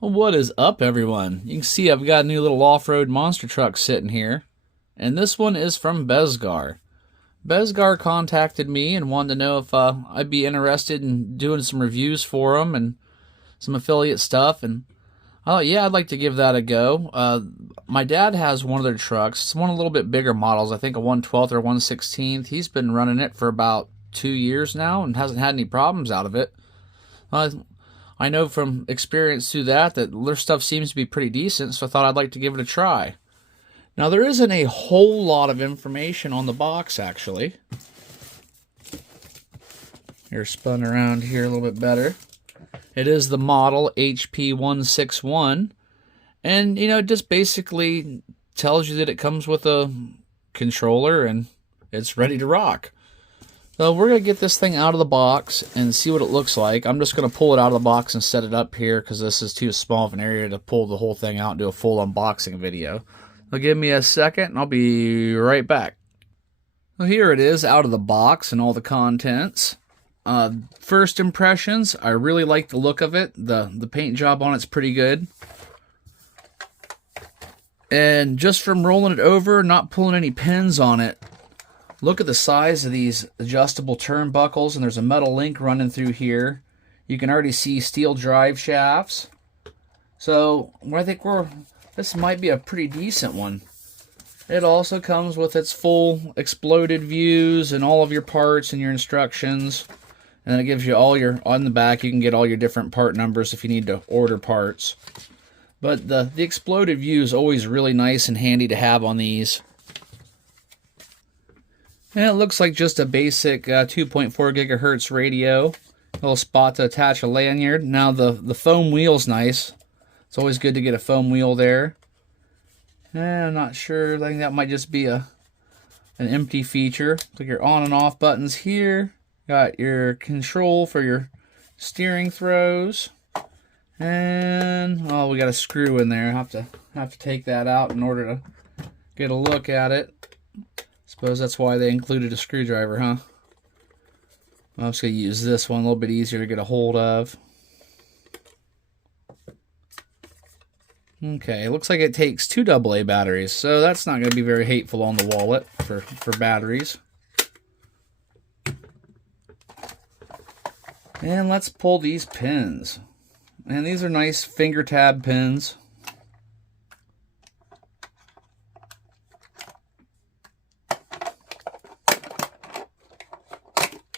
Well, what is up, everyone? You can see I've got a new little off-road monster truck sitting here, and this one is from Bezgar. Bezgar contacted me and wanted to know if I'd be interested in doing some reviews for them and some affiliate stuff, and I thought, yeah, I'd like to give that a go. My dad has one of their trucks. It's one of the little bit bigger models, I think a 1/12 or 1/16. He's been running it for about 2 years now and hasn't had any problems out of it. I know from experience through that their stuff seems to be pretty decent, so I thought I'd like to give it a try. Now, there isn't a whole lot of information on the box, actually. Here, spun around here a little bit better. It is the model HP161, and, it just basically tells you that it comes with a controller and it's ready to rock. So we're going to get this thing out of the box and see what it looks like. I'm just going to pull it out of the box and set it up here because this is too small of an area to pull the whole thing out and do a full unboxing video. So give me a second and I'll be right back. Well, here it is out of the box and all the contents. First impressions, I really like the look of it. The paint job on it's pretty good. And just from rolling it over, not pulling any pins on it, look at the size of these adjustable turnbuckles, and there's a metal link running through here. You can already see steel drive shafts. So I think this might be a pretty decent one. It also comes with its full exploded views and all of your parts and your instructions. And then it gives you on the back, you can get all your different part numbers if you need to order parts. But the exploded view is always really nice and handy to have on these. And it looks like just a basic 2.4 gigahertz radio. A little spot to attach a lanyard. Now the foam wheel's nice. It's always good to get a foam wheel there. And I'm not sure. I think that might just be an empty feature. Like your on and off buttons here. Got your control for your steering throws. And we got a screw in there. I have to take that out in order to get a look at it. Suppose that's why they included a screwdriver, huh? I'm just going to use this one, a little bit easier to get a hold of. Okay, it looks like it takes 2 AA batteries, so that's not going to be very hateful on the wallet for batteries. And let's pull these pins. And these are nice finger tab pins.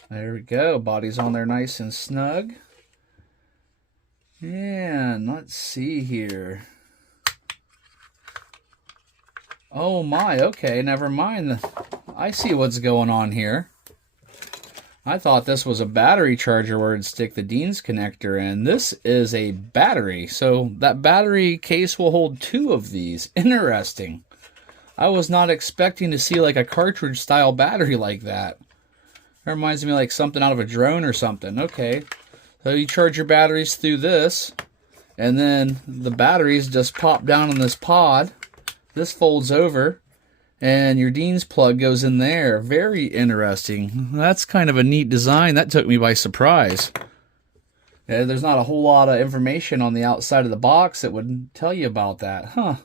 There we go. Body's on there nice and snug. And let's see here. Oh my, okay, never mind. I see what's going on here. I thought this was a battery charger where it'd stick the Dean's connector in. This is a battery. So that battery case will hold 2 of these. Interesting. I was not expecting to see like a cartridge style battery like that. That reminds me like something out of a drone or something. Okay. So you charge your batteries through this, and then the batteries just pop down on this pod. This folds over, and your Dean's plug goes in there. Very interesting. That's kind of a neat design. That took me by surprise. Yeah, there's not a whole lot of information on the outside of the box that would tell you about that. Huh.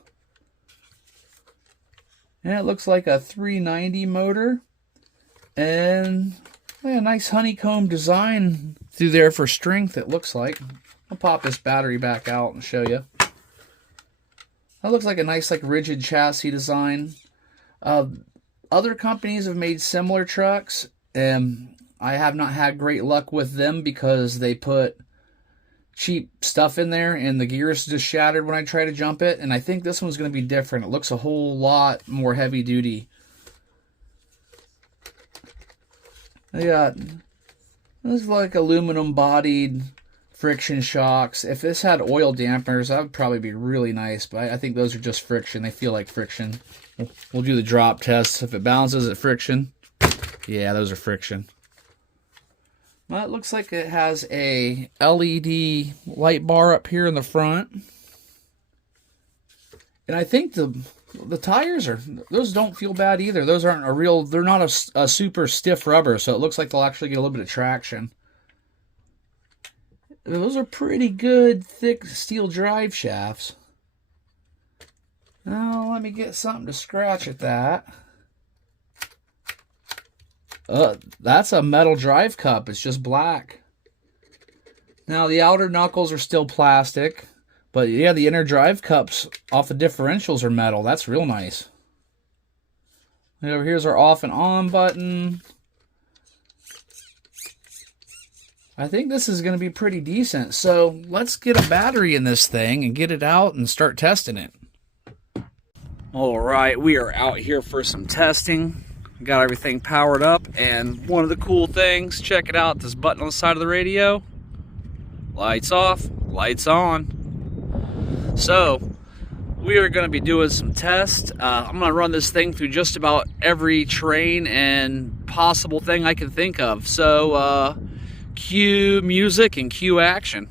And it looks like a 390 motor. And a nice honeycomb design through there for strength, it looks like. I'll pop this battery back out and show you. That looks like a nice rigid chassis design. Other companies have made similar trucks, and I have not had great luck with them because they put cheap stuff in there and the gears just shattered when I try to jump it. And I think this one's going to be different. It looks a whole lot more heavy duty. They got this like aluminum bodied friction shocks. If this had oil dampeners, that would probably be really nice, but I think those are just friction. They feel like friction. We'll do the drop test. If it bounces at friction, yeah, those are friction. Well, it looks like it has a LED light bar up here in the front. And I think the tires those don't feel bad either. Those aren't they're not a super stiff rubber, so it looks like they'll actually get a little bit of traction. Those are pretty good, thick steel drive shafts. Now, let me get something to scratch at that. That's a metal drive cup. It's just black. Now, the outer knuckles are still plastic. But yeah, the inner drive cups off the differentials are metal. That's real nice. And over here's our off and on button. I think this is going to be pretty decent. So let's get a battery in this thing and get it out and start testing it. All right, we are out here for some testing. Got everything powered up, and one of the cool things, check it out, this button on the side of the radio. Lights off, lights on. So we are going to be doing some tests. I'm going to run this thing through just about every train and possible thing I can think of. So cue music and cue action.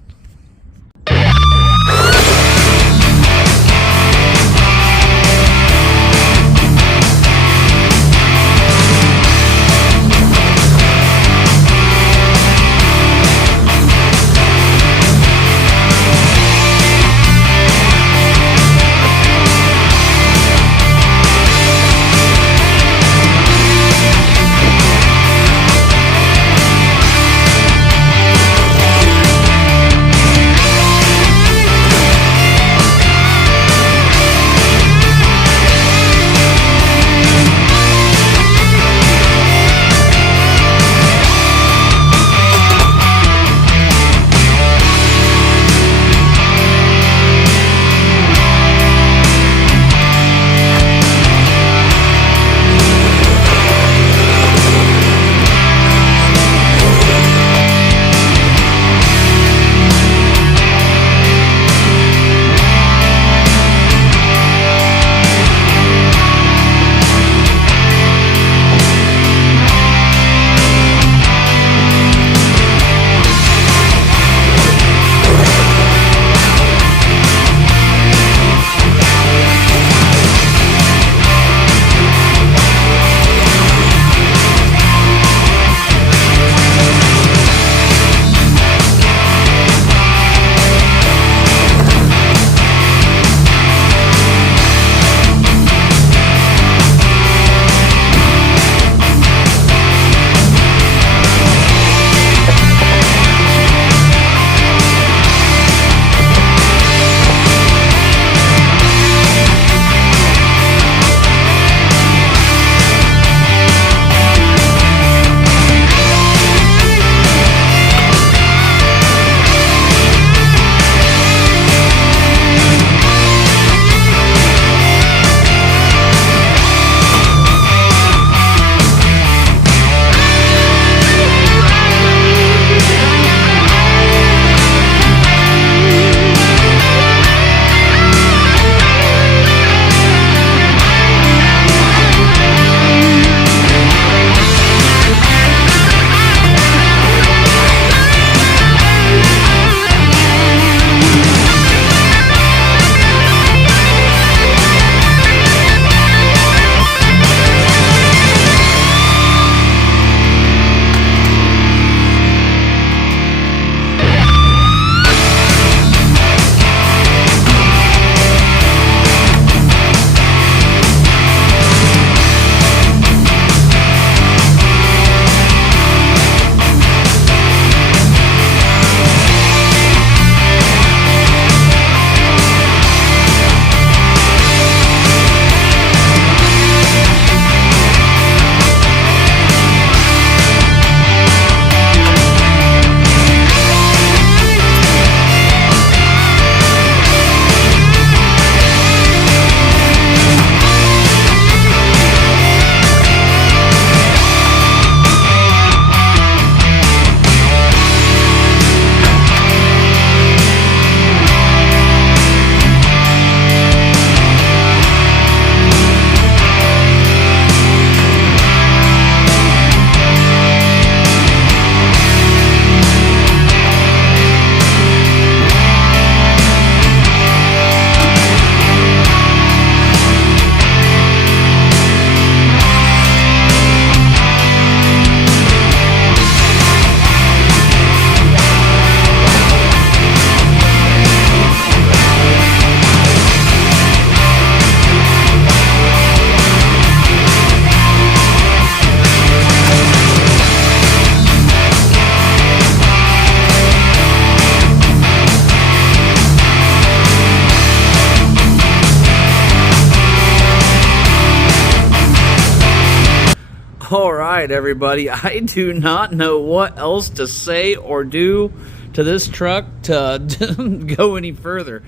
right, everybody. I do not know what else to say or do to this truck to go any further.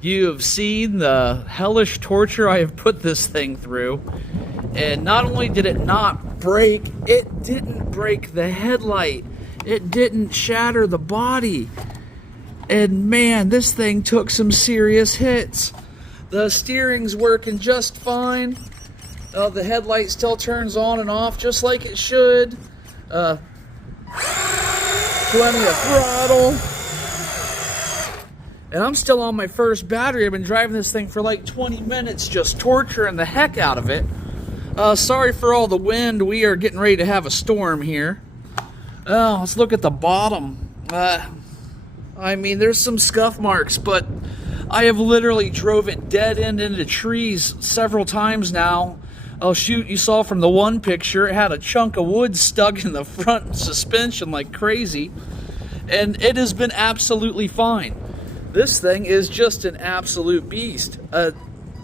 You have seen the hellish torture I have put this thing through. And not only did it not break, it didn't break the headlight. It didn't shatter the body. And man, this thing took some serious hits. The steering's working just fine. The headlight still turns on and off just like it should. Plenty of throttle. And I'm still on my first battery. I've been driving this thing for like 20 minutes, just torturing the heck out of it. Sorry for all the wind. We are getting ready to have a storm here. Let's look at the bottom. I mean, there's some scuff marks, but I have literally drove it dead end into trees several times now. Oh shoot, you saw from the one picture, it had a chunk of wood stuck in the front suspension like crazy. And it has been absolutely fine. This thing is just an absolute beast.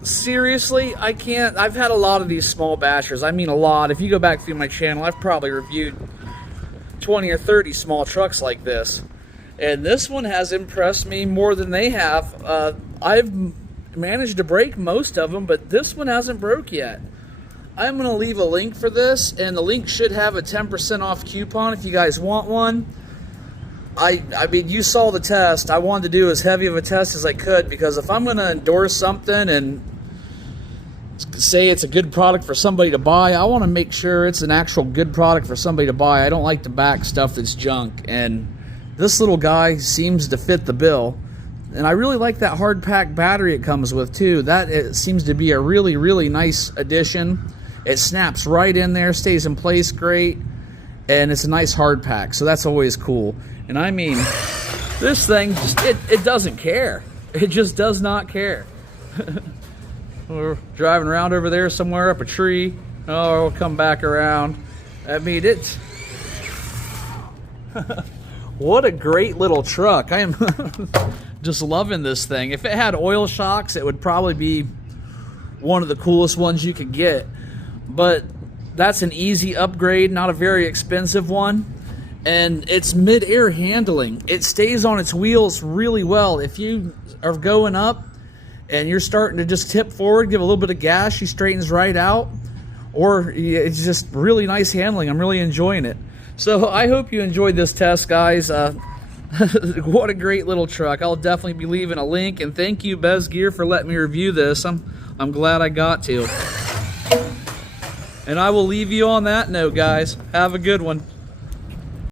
Seriously, I've had a lot of these small bashers. I mean a lot. If you go back through my channel, I've probably reviewed 20 or 30 small trucks like this. And this one has impressed me more than they have. I've managed to break most of them, but this one hasn't broke yet. I'm going to leave a link for this, and the link should have a 10% off coupon if you guys want one. I mean, you saw the test. I wanted to do as heavy of a test as I could, because if I'm going to endorse something and say it's a good product for somebody to buy, I want to make sure it's an actual good product for somebody to buy. I don't like to back stuff that's junk, and this little guy seems to fit the bill. And I really like that hard pack battery it comes with too. It seems to be a really, really nice addition. It snaps right in there, stays in place great, and it's a nice hard pack, so that's always cool. And I mean, this thing, it doesn't care. It just does not care. We're driving around over there somewhere up a tree. Oh, we'll come back around. I mean, it's... What a great little truck. I am just loving this thing. If it had oil shocks, it would probably be one of the coolest ones you could get. But that's an easy upgrade, not a very expensive one. And it's mid-air handling. It stays on its wheels really well. If you are going up and you're starting to just tip forward, give a little bit of gas, she straightens right out. Or it's just really nice handling. I'm really enjoying it. So I hope you enjoyed this test, guys. What a great little truck. I'll definitely be leaving a link. And thank you, Bezgar, for letting me review this. I'm glad I got to. And I will leave you on that note, guys. Have a good one.